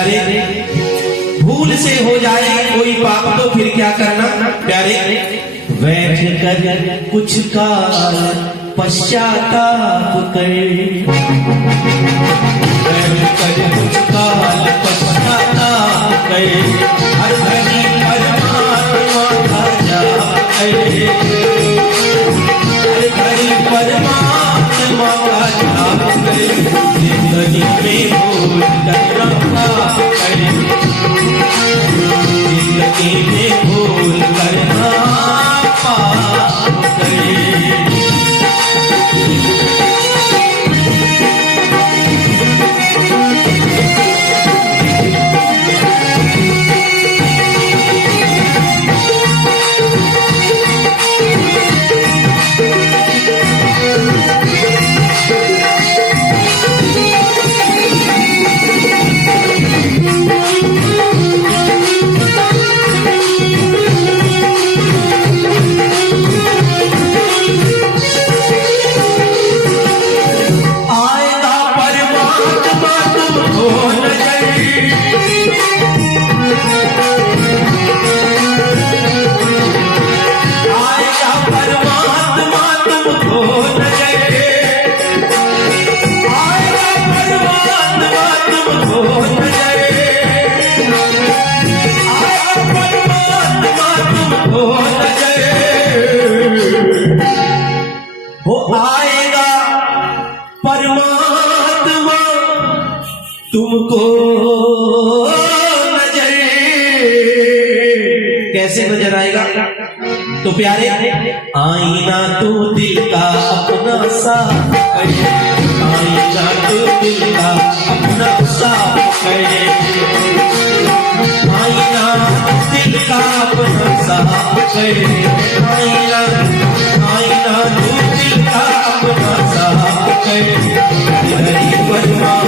प्यारे भूल से हो जाए कोई पाप तो फिर क्या करना प्यारे, बैठ कर कुछ काल पश्चाताप कर, बैठ कर कुछ काल पश्चाताप कर, हर घड़ी परमात्मा का जाप कर, हर घड़ी परमात्मा का जाप कर, जिंदगी में भूल करना पाप कर, जिंदगी में भूल करना पाप कर। आएगा परमात्मा तुमको नजर, कैसे नजर आएगा तो प्यारे, आईना तो दिल का अपना साफ करे, आईना तो दिल का अपना साफ करे, आईना दिल का अपना साफ करे, आईना आईना तो दिल का अपना साफ करे, हरि परमात्मा